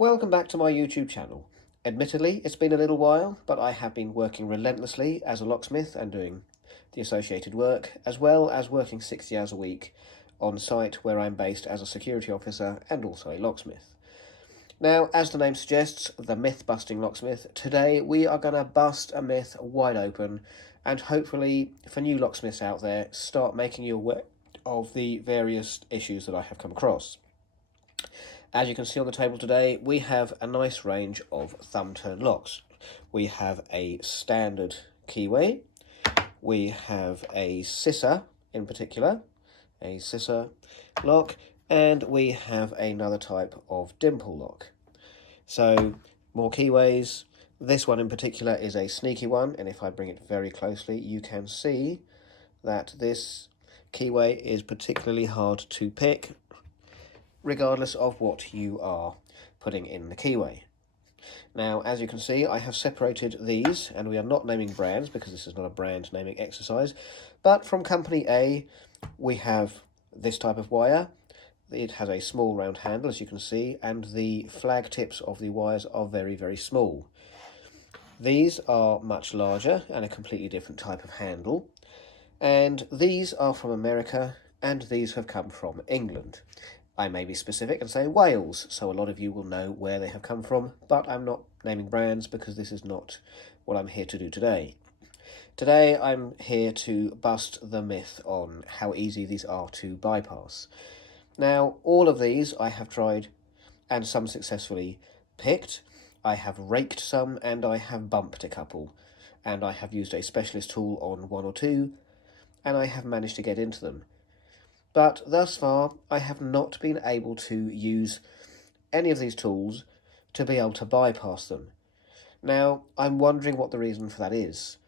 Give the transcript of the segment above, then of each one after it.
Welcome back to my YouTube channel. Admittedly, it's been a little while, but I have been working relentlessly as a locksmith and doing the associated work, as well as working 60 hours a week on site where I'm based as a security officer and also a locksmith. Now, as the name suggests, the myth-busting locksmith, today we are going to bust a myth wide open and hopefully, for new locksmiths out there, start making you aware of the various issues that I have come across. As you can see on the table today, we have a nice range of thumb turn locks. We have a standard keyway, we have a scissor in particular, a scissor lock, and we have another type of dimple lock. So, more keyways. This one in particular is a sneaky one, and if I bring it very closely, you can see that this keyway is particularly hard to pick, regardless of what you are putting in the keyway. Now, as you can see, I have separated these, and we are not naming brands because this is not a brand naming exercise, but from company A, we have this type of wire. It has a small round handle, as you can see, and the flag tips of the wires are very, very small. These are much larger and a completely different type of handle, and these are from America, and these have come from England. I may be specific and say Wales, so a lot of you will know where they have come from, but I'm not naming brands because this is not what I'm here to do today. Today I'm here to bust the myth on how easy these are to bypass. Now, all of these I have tried and some successfully picked. I have raked some and I have bumped a couple, and I have used a specialist tool on one or two, and I have managed to get into them. But thus far, I have not been able to use any of these tools to be able to bypass them. Now, I'm wondering what the reason for that is.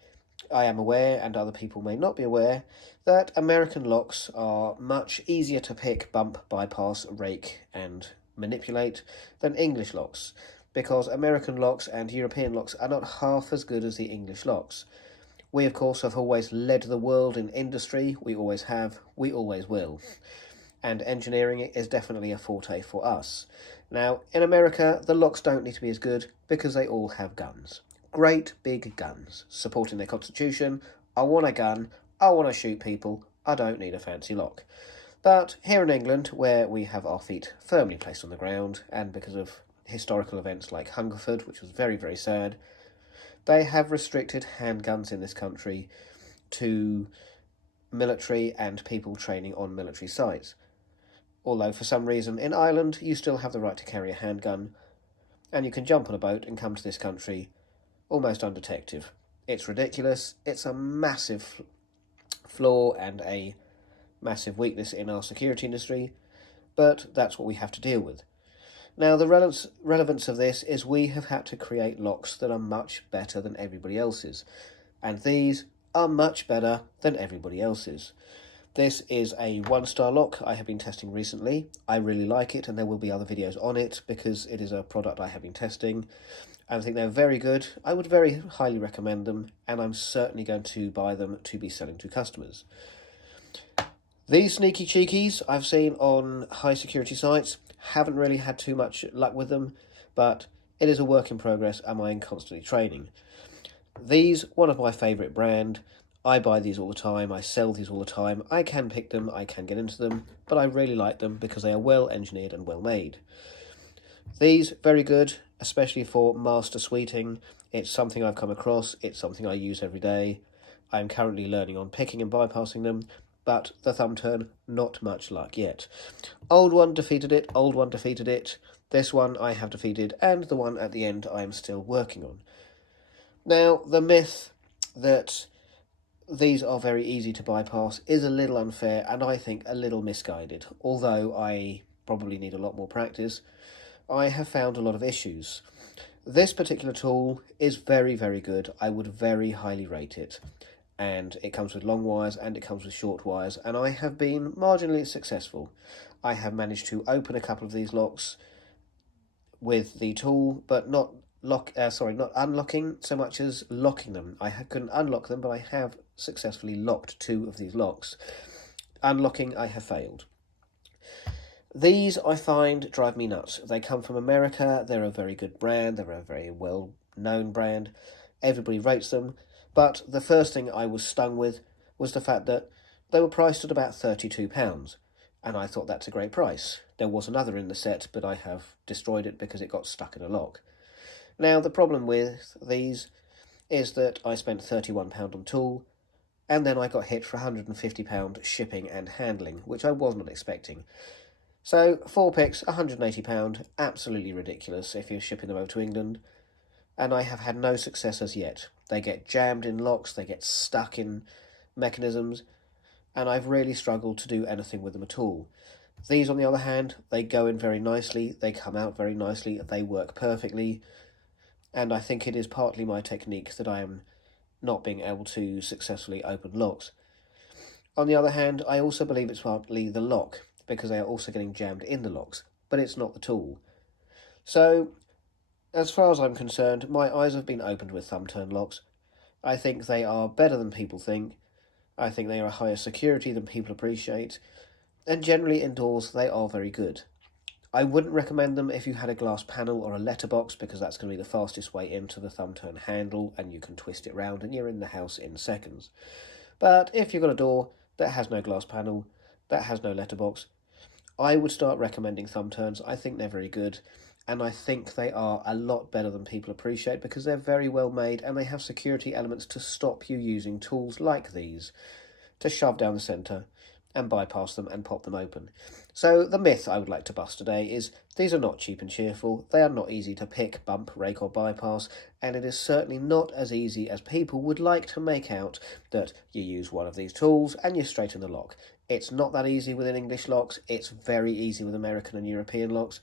I am aware, and other people may not be aware, that American locks are much easier to pick, bump, bypass, rake, and manipulate than English locks, because American locks and European locks are not half as good as the English locks. We, of course, have always led the world in industry. We always have. We always will. And engineering is definitely a forte for us. Now, in America, the locks don't need to be as good because they all have guns. Great big guns, supporting their constitution. I want a gun. I want to shoot people. I don't need a fancy lock. But here in England, where we have our feet firmly placed on the ground, and because of historical events like Hungerford, which was very, very sad, they have restricted handguns in this country to military and people training on military sites. Although for some reason in Ireland you still have the right to carry a handgun, and you can jump on a boat and come to this country almost undetected. It's ridiculous. It's a massive flaw and a massive weakness in our security industry, but that's what we have to deal with. Now, the relevance of this is we have had to create locks that are much better than everybody else's, and these are much better than everybody else's. This is a one-star lock I have been testing recently. I really like it, and there will be other videos on it because it is a product I have been testing. I think they're very good. I would very highly recommend them, and I'm certainly going to buy them to be selling to customers. These sneaky cheekies I've seen on high security sites, haven't really had too much luck with them, but it is a work in progress and I'm constantly training. These, one of my favourite brand. I buy these all the time, I sell these all the time, I can pick them, I can get into them, but I really like them because they are well engineered and well made. These, very good, especially for master sweeting. It's something I've come across, it's something I use every day. I am currently learning on picking and bypassing them, but the thumb turn, not much luck yet. Old one defeated it, old one defeated it. This one I have defeated, and the one at the end I am still working on. Now, the myth that these are very easy to bypass is a little unfair, and I think a little misguided. Although I probably need a lot more practice, I have found a lot of issues. This particular tool is very, very good. I would very highly rate it. And it comes with long wires and it comes with short wires, and I have been marginally successful. I have managed to open a couple of these locks with the tool, but not unlocking so much as locking them. I couldn't unlock them, but I have successfully locked two of these locks. Unlocking, I have failed. These I find drive me nuts. They come from America, they're a very good brand, they're a very well-known brand, everybody rates them, but the first thing I was stung with was the fact that they were priced at about £32, and I thought that's a great price. There was another in the set, but I have destroyed it because it got stuck in a lock. Now, the problem with these is that I spent £31 on tool, and then I got hit for £150 shipping and handling, which I was not expecting. So, 4 picks, £180, absolutely ridiculous if you're shipping them over to England, and I have had no success as yet. They get jammed in locks, they get stuck in mechanisms, and I've really struggled to do anything with them at all. These, on the other hand, they go in very nicely, they come out very nicely, they work perfectly, and I think it is partly my technique that I am not being able to successfully open locks. On the other hand, I also believe it's partly the lock, because they are also getting jammed in the locks, but it's not the tool. So, as far as I'm concerned, my eyes have been opened with thumb turn locks. I think they are better than people think. I think they are a higher security than people appreciate, and generally indoors they are very good. I wouldn't recommend them if you had a glass panel or a letterbox, because that's going to be the fastest way into the thumb turn handle, and you can twist it round and you're in the house in seconds. But if you've got a door that has no glass panel, that has no letterbox, I would start recommending thumb turns. I think they're very good, and I think they are a lot better than people appreciate because they're very well made and they have security elements to stop you using tools like these to shove down the centre and bypass them and pop them open. So the myth I would like to bust today is these are not cheap and cheerful, they are not easy to pick, bump, rake or bypass, and it is certainly not as easy as people would like to make out that you use one of these tools and you straighten the lock. It's not that easy within English locks, it's very easy with American and European locks,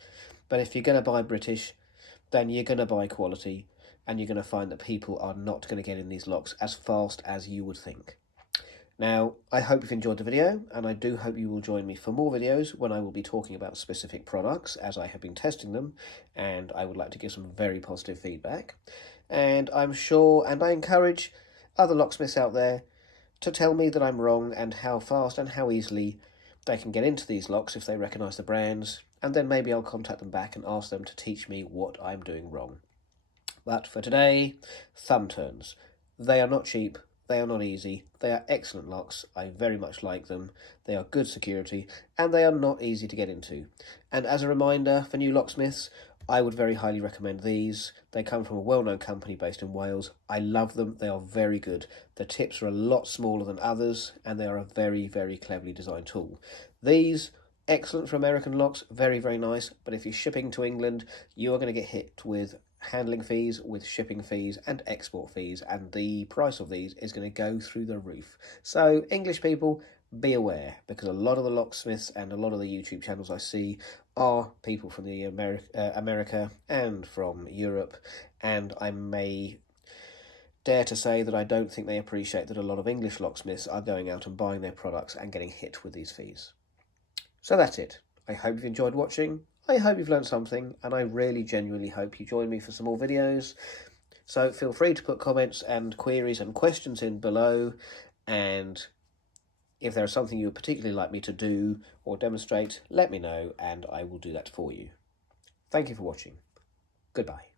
but if you're going to buy British, then you're going to buy quality, and you're going to find that people are not going to get in these locks as fast as you would think. Now, I hope you've enjoyed the video, and I do hope you will join me for more videos when I will be talking about specific products as I have been testing them, and I would like to give some very positive feedback. And I'm sure, and I encourage other locksmiths out there to tell me that I'm wrong and how fast and how easily they can get into these locks if they recognise the brands, and then maybe I'll contact them back and ask them to teach me what I'm doing wrong. But for today, thumb turns. They are not cheap. They are not easy. They are excellent locks. I very much like them. They are good security, and they are not easy to get into. And as a reminder for new locksmiths, I would very highly recommend these. They come from a well-known company based in Wales. I love them. They are very good. The tips are a lot smaller than others, and they are a very, very cleverly designed tool. These, excellent for American locks, very, very nice. But if you're shipping to England, you are going to get hit with handling fees, with shipping fees and export fees, and the price of these is going to go through the roof. So English people, be aware, because a lot of the locksmiths and a lot of the YouTube channels I see are people from the America and from Europe, and I may dare to say that I don't think they appreciate that a lot of English locksmiths are going out and buying their products and getting hit with these fees. So that's it. I hope you've enjoyed watching. I hope you've learned something, and I really genuinely hope you join me for some more videos. So feel free to put comments and queries and questions in below, and if there is something you would particularly like me to do or demonstrate, let me know and I will do that for you. Thank you for watching. Goodbye.